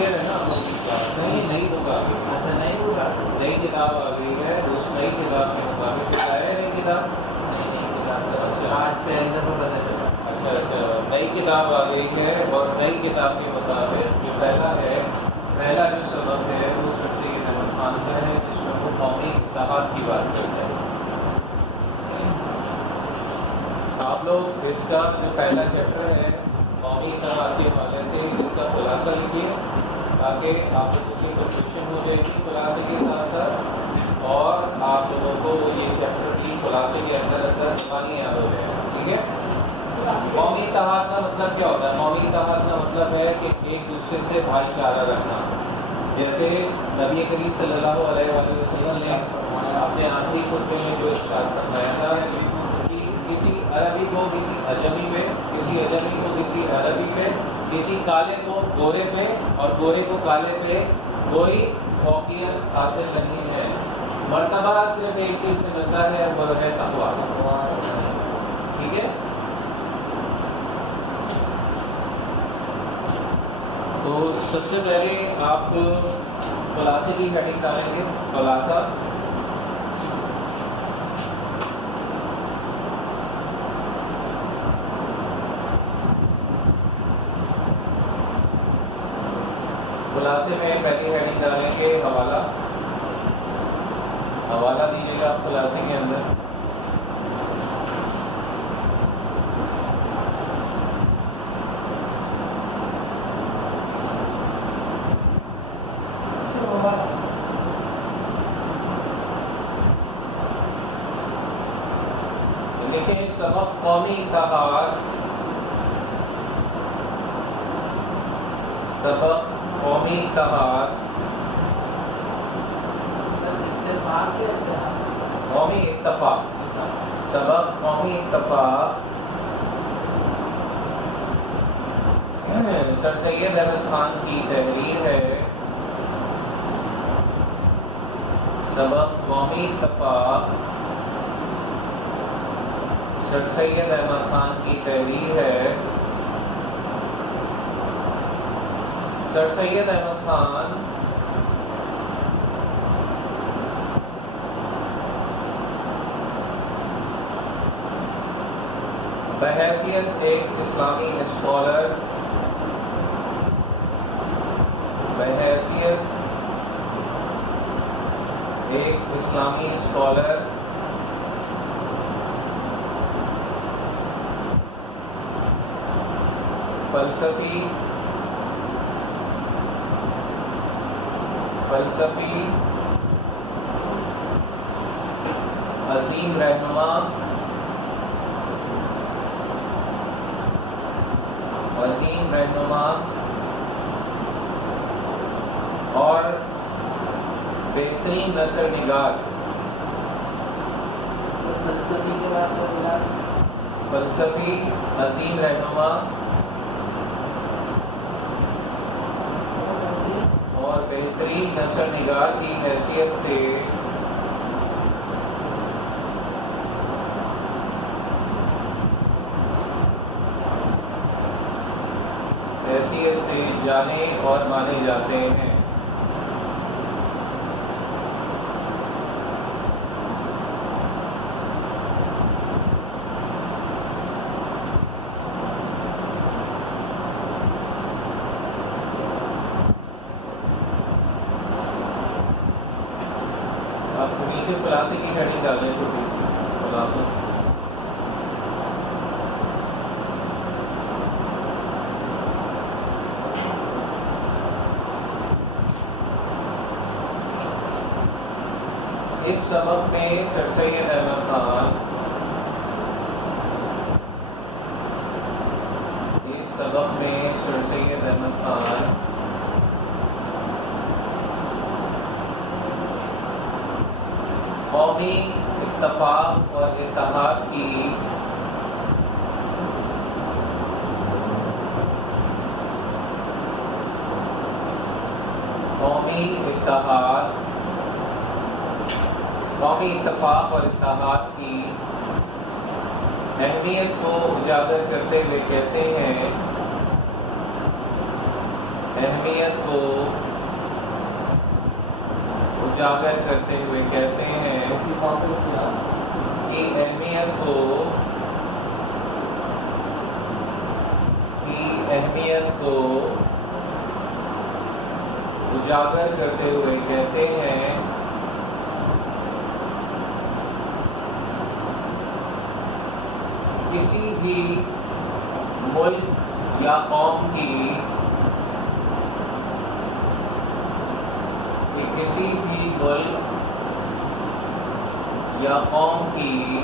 Year ہے نا نہیں نہیں ہوگا. اچھا نہیں ہوگا. نئی کتاب آ گئی ہے اس نئی کتاب کے مطابق ہے نئی کتاب. نئی کتاب آج پہلے دفعہ پتہ چلا. اچھا نئی کتاب آ گئی ہے اور نئی کتاب کے مطابق جو پہلا جو سبق ہے وہ سر سید احمد خان کا ہے جس میں وہ قومی اتحاد کی بات کرتے ہیں. آپ لوگ اس کا جو پہلا چیپٹر ہے قومی اتحاد کے حوالے سے اس کا خلاصہ لکھیے تاکہ آپ لوگوں کی کنفیوژن ہو جائے گی خلاصے کے ساتھ ساتھ اور آپ لوگوں کو یہ چیپٹر کی خلاصے کے اندر زبانی یاد ہو جائے گا. ٹھیک ہے. قومی اتحاد کا مطلب کیا ہوتا ہے؟ قومی اتحاد کا مطلب ہے کہ ایک دوسرے سے بھائی چارہ رکھنا. جیسے نبی کریم صلی اللہ علیہ وسلم نے اپنے آخری خطبے میں جو ارشاد فرمایا تھا کسی عربی کو کسی اجمی پہ, کسی اجمی کو کسی عربی پہ, کسی کالے کو گورے پہ اور گورے کو کالے پہ کوئی فوقیت حاصل نہیں ہے. مرتبہ صرف ایک چیز سے ملتا ہے وہ ہے تقویٰ. ٹھیک ہے. تو سب سے پہلے آپ خلاصے کی ہیڈنگ ڈالیں گے. خلاصہ خلاصے میں پہلی ہیڈنگ ڈالیں گے حوالہ. حوالہ دیجیے گا آپ خلاصے کے اندر. لیکن سبق قومی اتحاد, سبق قومی اتحاد, قومی اتفاق, سبق قومی اتفاق سر سید احمد خان کی تحریر ہے. سبق قومی اتفاق سر سید احمد خان کی تحریر ہے. سر سید احمد خان بحیثیت ایک اسلامی اسکالر, بحیثیت ایک اسلامی اسکالر فلسفی عظیم رہنما, عظیم رہنما اور بہترین نثر نگار. فلسفی کے بعد فلسفی عظیم رہنما اور بہترین نثر نگار کی حیثیت سے جانے اور مانے جاتے ہیں. آپ نیچے خلاصے کی ہیڈنگ ڈال دیں, چھوٹی سی خلاصہ. اس سبق میں سر سید احمد خان قومی اتفاق اور اتحاد کی قومی اتفاق اور اتحاد کی اہمیت کو اجاگر کرتے ہوئے کہتے ہیں اہمیت کو اجاگر کرتے ہوئے کہتے ہیں کہ اہمیت کو اجاگر کرتے ہوئے کہتے ہیں کسی بھی ملک یا قوم کی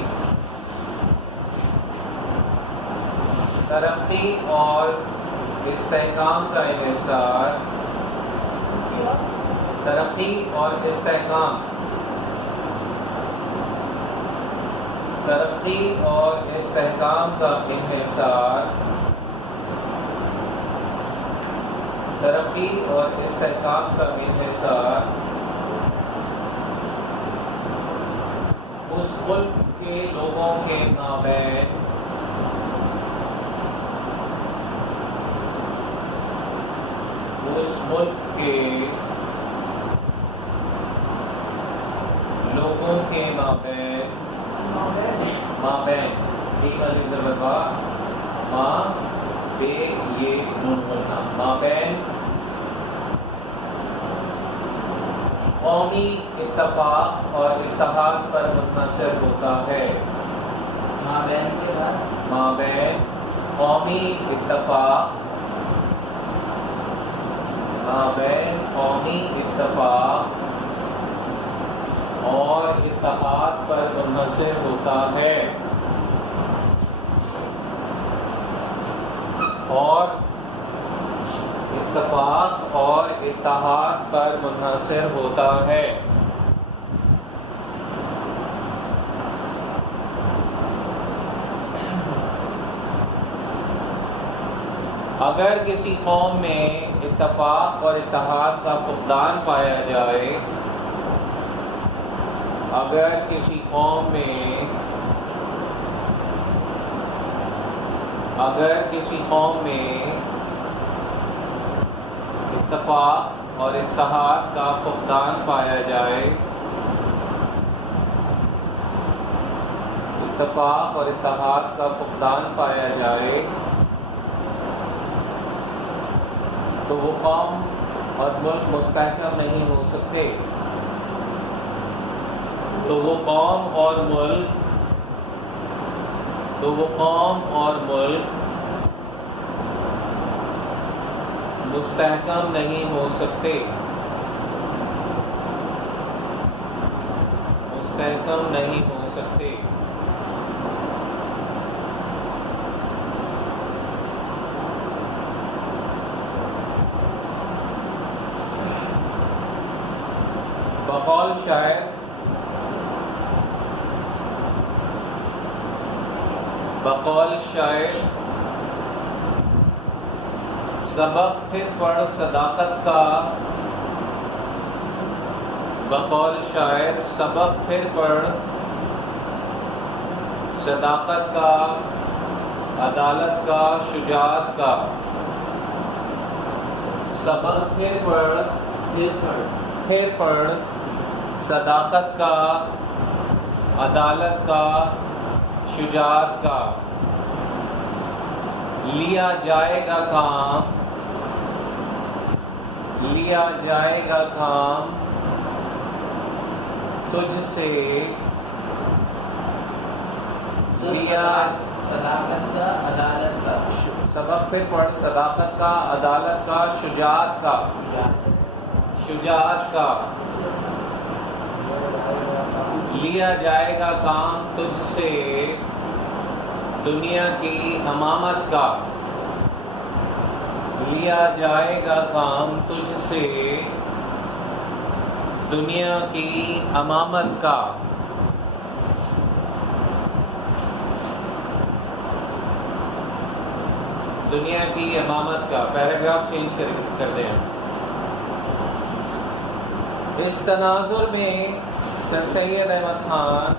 ترقی اور استحکام کا انحصار اس ملک کے لوگوں کے مابین مابین قومی اتفاق اور اتحاد پر منحصر ہوتا ہے. مابین قومی اتفاق اور اتحاد پر منحصر ہوتا ہے. اور اتفاق اور اتحاد پر منحصر ہوتا ہے. اگر کسی قوم میں اتفاق اور اتحاد کا فقدان پایا جائے، اگر کسی قوم میں اتفاق اور اتحاد کا فقدان پایا جائے، تو وہ قوم اور ملک مستحکم نہیں ہو سکتے. تو وہ قوم اور ملک مستحکم نہیں ہو سکتے. بقول شاعر سبق پھر پڑھ صداقت کا، بقول شاعر سبق پھر پڑھ صداقت کا، عدالت کا، شجاعت کا. سبق پھر پڑھ صداقت کا، عدالت کا، شجاعت کا. لیا جائے گا کام تجھ سے، صداقت کا، عدالت کا. سبق پھر پڑھ صداقت کا، عدالت کا، شجاعت کا. لیا جائے گا کام تجھ سے دنیا کی امامت کا. لیا جائے گا کام تجھ سے دنیا کی امامت کا. دنیا کی امامت کا. پیراگراف چینج کر دیں. اس تناظر میں سر سید احمد خان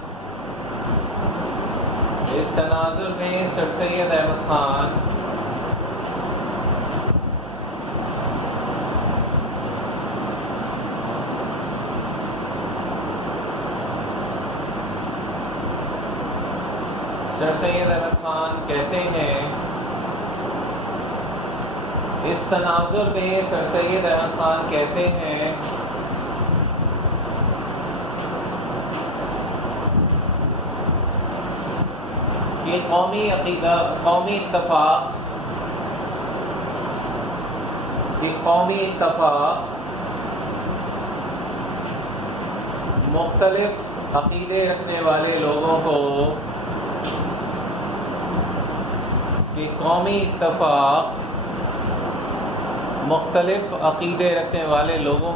سر سید احمد خان کہتے ہیں اس تناظر میں سر سید احمد خان کہتے ہیں کہ قومی عقیدہ، قومی اتفاق مختلف عقیدے رکھنے والے لوگوں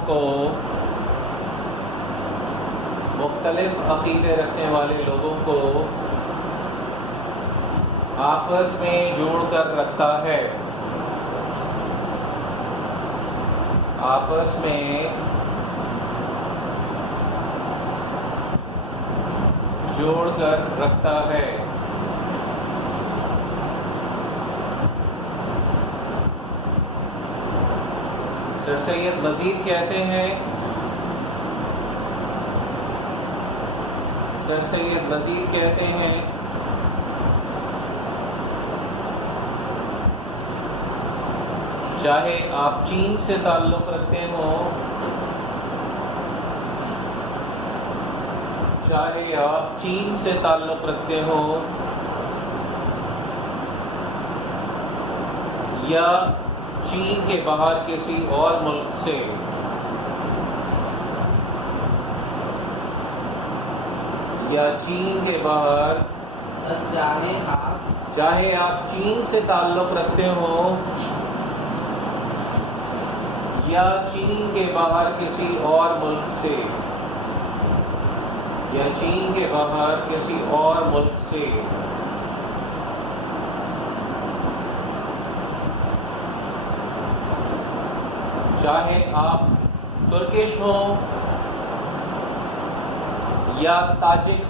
کو مختلف عقیدے رکھنے والے لوگوں کو آپس میں جوڑ کر رکھتا ہے، سر سید مزید کہتے ہیں چاہے آپ چین سے تعلق رکھتے ہوں، یا چین کے باہر کسی اور ملک سے، چاہے آپ چین سے تعلق رکھتے ہوں یا چین کے باہر کسی اور ملک سے، چاہے آپ ترکش ہوں یا تاجک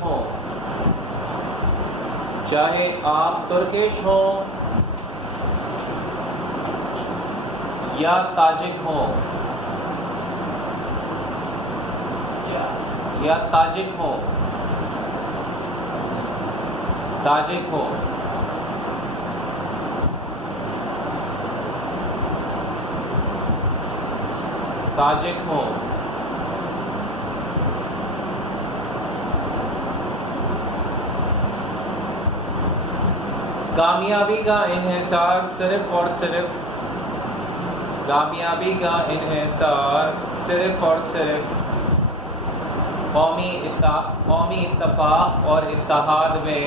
ہوں، کامیابی کا انحصار صرف اور صرف قومی اتفاق اور اتحاد میں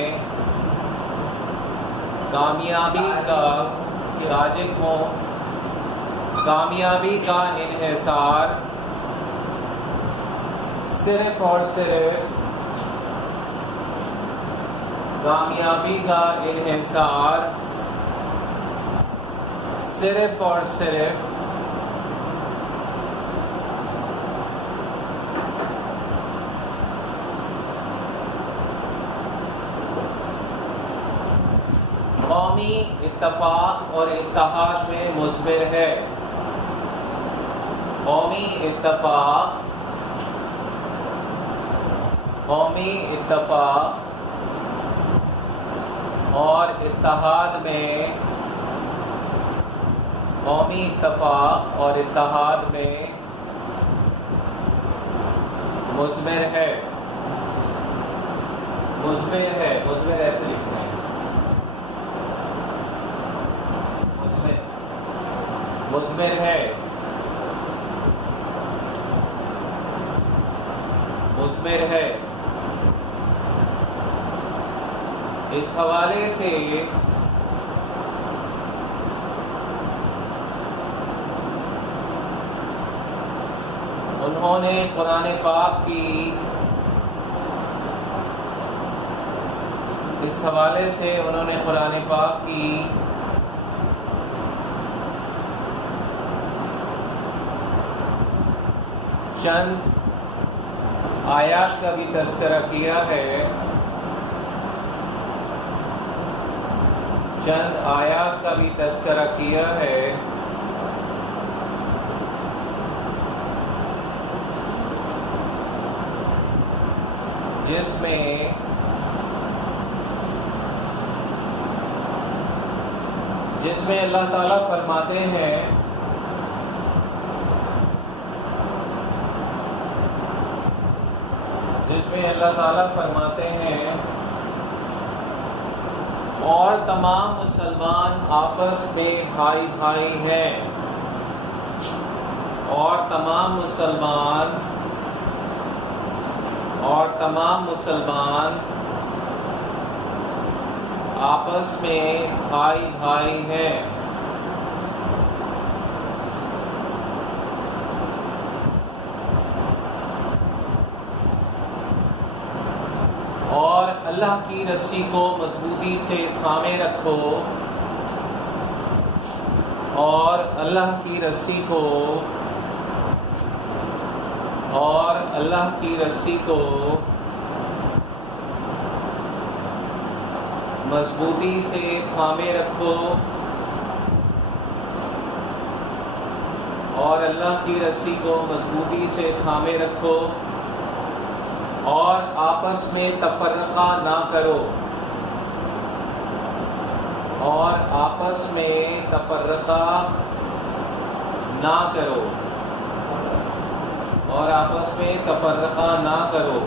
کامیابی کا انحصار صرف اور صرف قومی اتفاق اور اتحاد میں مثمر ہے، قومی اتفاق اور اتحاد میں مثمر ہے، ایسے لکھنا ہے، مثمر ہے۔ اس حوالے سے انہوں نے قرآن پاک کی چند آیات کا بھی تذکرہ کیا ہے، جس میں جس میں اللہ تعالیٰ فرماتے ہیں اور تمام مسلمان آپس میں بھائی بھائی ہیں، اور تمام مسلمان آپس میں بھائی بھائی ہیں۔ اور اللہ کی رسی کو مضبوطی سے تھامے رکھو، اور اللہ کی رسی کو مضبوطی سے تھامے رکھو، اور اللہ کی رسی کو مضبوطی سے تھامے رکھو، اور آپس میں تفرقہ نہ کرو، اور آپس میں تفرقہ نہ کرو، اور آپس میں تفرقہ نہ کرو۔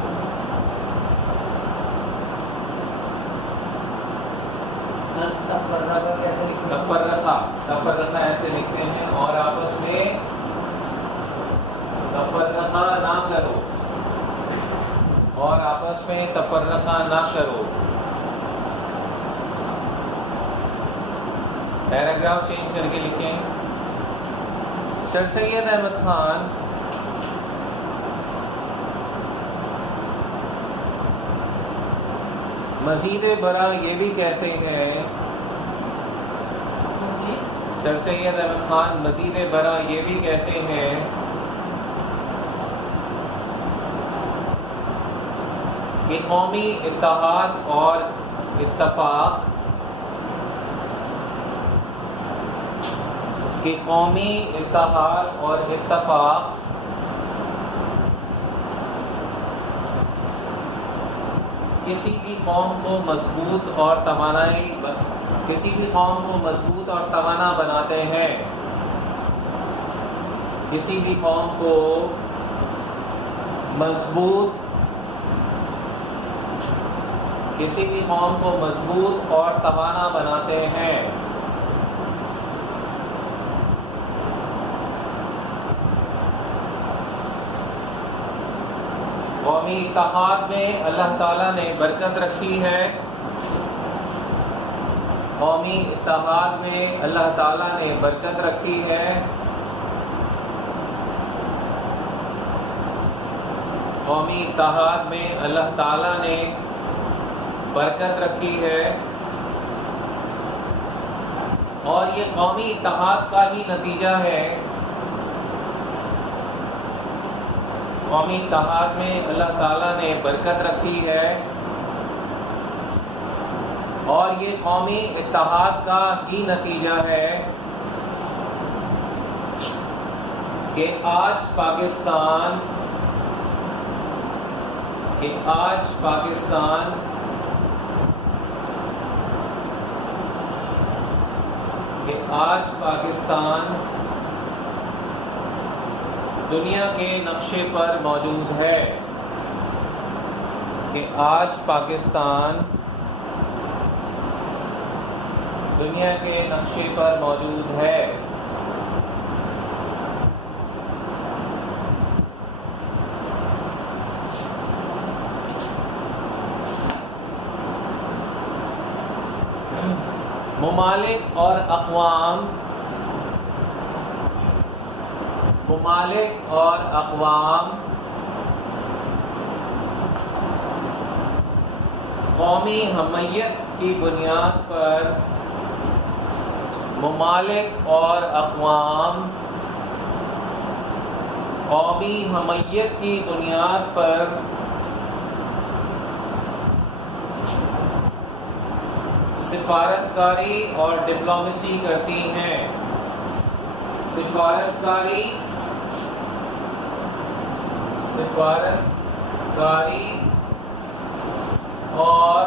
تفرقہ ایسے لکھتے ہیں، اور آپس میں تفرقہ نہ کرو، اور آپس میں تفرقہ نہ کرو۔ پیراگراف چینج کر کے لکھیں۔ سر سید احمد خان مزید برآں یہ بھی کہتے ہیں، سر سید احمد خان مزید برآں یہ بھی کہتے ہیں کہ قومی اتحاد اور اتفاق کسی بھی قوم کو مضبوط اور توانا بناتے ہیں، کسی بھی قوم کو مضبوط اور توانا بناتے ہیں۔ قومی اتحاد میں اللہ تعالیٰ نے برکت رکھی ہے، قومی اتحاد میں اللہ تعالیٰ نے برکت رکھی ہے، قومی اتحاد میں اللہ تعالیٰ نے برکت رکھی ہے، اور یہ قومی اتحاد کا ہی نتیجہ ہے۔ قومی اتحاد میں اللہ تعالیٰ نے برکت رکھی ہے، اور یہ قومی اتحاد کا ہی نتیجہ ہے کہ آج پاکستان دنیا کے نقشے پر موجود ہے، کہ آج پاکستان دنیا کے نقشے پر موجود ہے۔ ممالک اور اقوام قومی حمیت کی بنیاد پر سفارتکاری اور ڈپلومیسی کرتی ہیں۔ سفارتکاری اور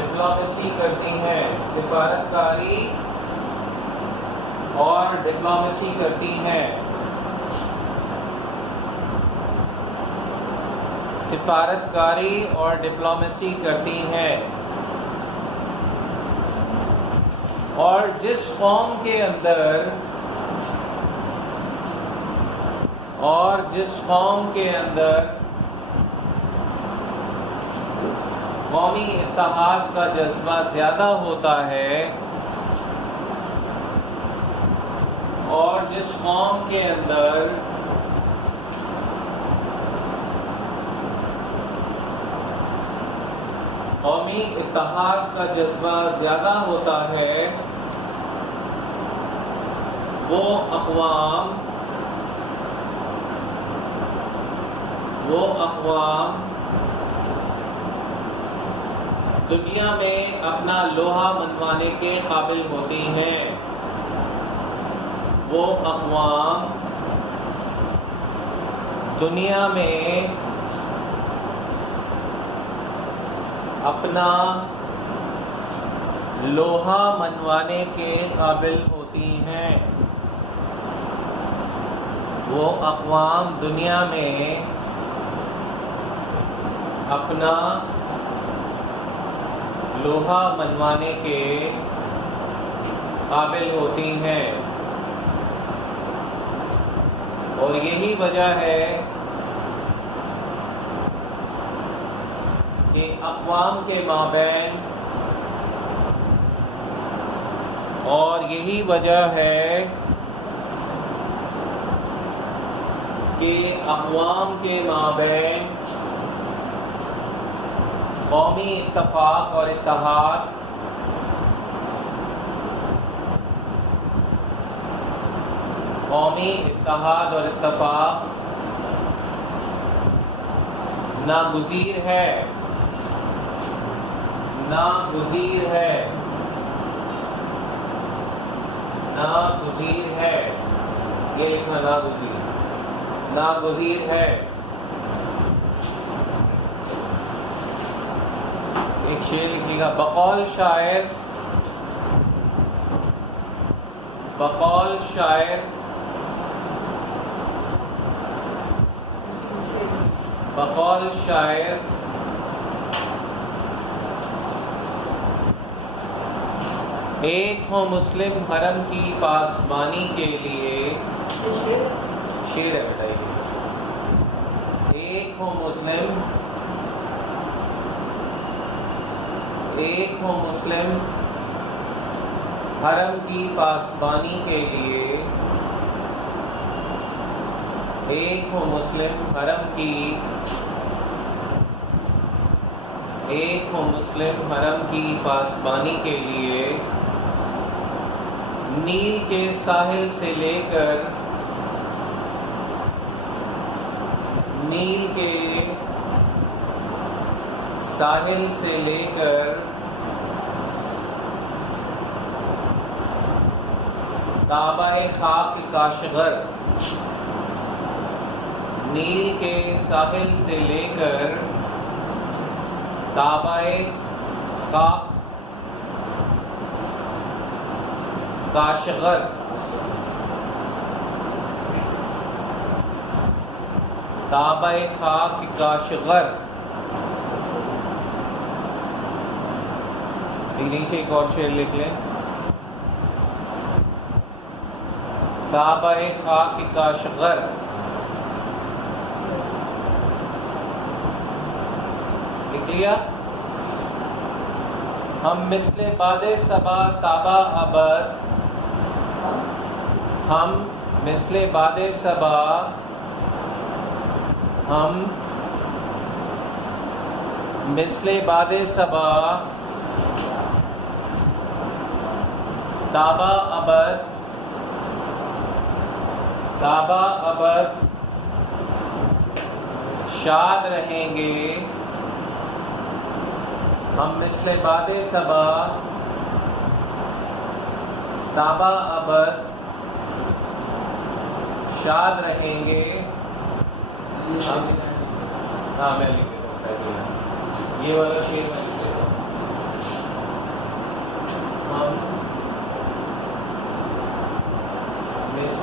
ڈپلومیسی کرتی ہیں، سفارتکاری اور ڈپلومیسی کرتی ہیں، سفارتکاری اور ڈپلومیسی کرتی ہیں۔ اور جس قوم کے اندر قومی اتحاد کا جذبہ زیادہ ہوتا ہے، اور جس قوم کے اندر قومی اتحاد کا جذبہ زیادہ ہوتا ہے، وہ اقوام دنیا میں اپنا لوہا منوانے کے قابل ہوتی ہیں، وہ اقوام دنیا میں اپنا لوہا منوانے کے قابل ہوتی ہیں، وہ اقوام دنیا میں اپنا لوہا منوانے کے قابل ہوتی ہیں۔ اور یہی وجہ ہے کہ اقوام کے مابین، اور یہی وجہ ہے کہ اقوام کے مابین قومی اتفاق اور اتحاد ناگزیر ہے، یہ لکھنا ناگزیر ہے۔ ایک شعر لکھیے گا، بقول شاعر ایک ہو مسلم حرم کی پاسبانی کے لیے، شعر ہے بیٹا یہ، ایک ہو مسلم حرم کی پاسبانی کے لیے، ایک ہو مسلم حرم کی پاسبانی کے لیے، نیل کے ساحل سے لے کر تابہ خاک کاشغر، نیل کے ساحل سے لے کر تابہ خاک کاشغر، تابہ خاک کاشغر، نیچے ایک اور شعر لکھ لیں، تابہ خاک کاشغر، لکھ لیا؟ ہم مثل باد صبا تابہ ابد، ہم مثل باد صبا، ہم مثل باد صبا تابہ ابد شاد رہیں گے، ہم مثل باد صبا تابہ ابد شاد رہیں گے۔ ہاں میں لکھ دیتا ہوں، یہ والا شعر میں لکھ دیتا ہوں۔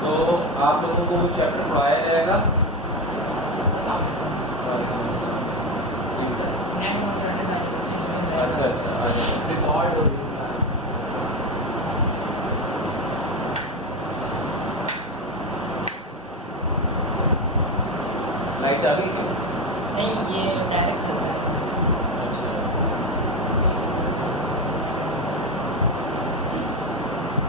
تو آپ لوگوں کو وہ چیپٹر پڑھایا جائے گا. وعلیکم السلام. اچھا ریکارڈ ہو رہی ہے. لائٹ آ گئی. نہیں یہ